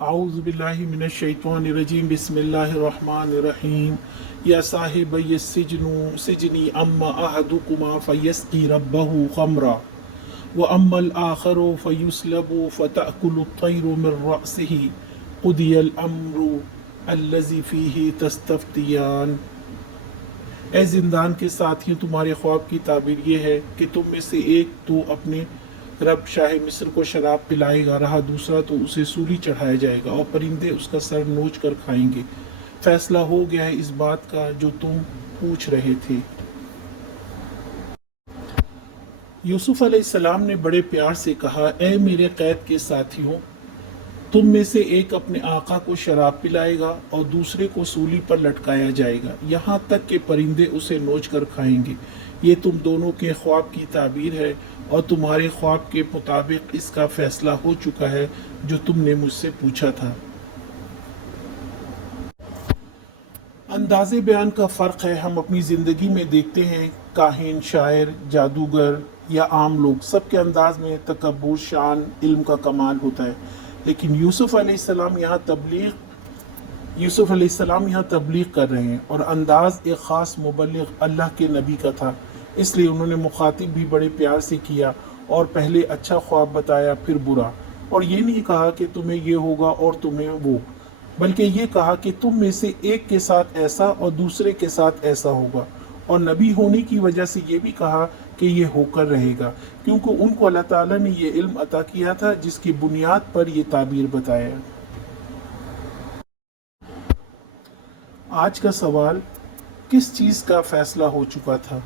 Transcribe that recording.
अऊज़ु बिल्लाहि मिनश्शैतानिर्रजीम बिस्मिल्लाहिर्रहमानिर्रहीम या साहिबय सिजनी अम्मा अहदुकुमा फयस्की रब्बहु खमरा व अम्मल आखरु फयुस्लबु फतअकुलु त्तैरु मिन रअसिही कुदियल अम्रु अल्लज़ी फ़ीही तस्तफ्तियान। ए जिंदान के साथियों, तुम्हारे ख्वाब की ताबीर ये है कि तुम में से एक तो अपने रब शाह मिस्र को शराब पिलाएगा, रहा दूसरा तो उसे सूली चढ़ाया जाएगा और परिंदे उसका सर नोच कर खाएंगे। फैसला हो गया है इस बात का जो तुम पूछ रहे थे। यूसुफ अलैहिस्सलाम ने बड़े प्यार से कहा, ए मेरे कैद के साथियों, तुम में से एक अपने आका को शराब पिलाएगा और दूसरे को सूली पर लटकाया जाएगा, यहाँ तक कि परिंदे उसे नोच कर खाएंगे। ये तुम दोनों के ख्वाब की ताबीर है और तुम्हारे ख्वाब के मुताबिक इसका फैसला हो चुका है जो तुमने मुझसे पूछा था। अंदाज़े बयान का फ़र्क है। हम अपनी ज़िंदगी में देखते हैं काहिन, शायर, जादूगर या आम लोग, सबके अंदाज में तकब्बुर, शान, इल्म का कमाल होता है। लेकिन यूसुफ अलैहिस्सलाम यहाँ तबलीग कर रहे हैं और अंदाज एक ख़ास मुबल्लिग अल्लाह के नबी का था, इसलिए उन्होंने मुखातिब भी बड़े प्यार से किया और पहले अच्छा ख्वाब बताया फिर बुरा। और ये नहीं कहा कि तुम्हें ये होगा और तुम्हें वो, बल्कि ये कहा कि तुम में से एक के साथ ऐसा और दूसरे के साथ ऐसा होगा। और नबी होने की वजह से ये भी कहा कि ये होकर रहेगा, क्योंकि उनको अल्लाह ताला ने ये इल्म अता किया था जिसकी बुनियाद पर ये ताबीर बताया। आज का सवाल, किस चीज़ का फैसला हो चुका था?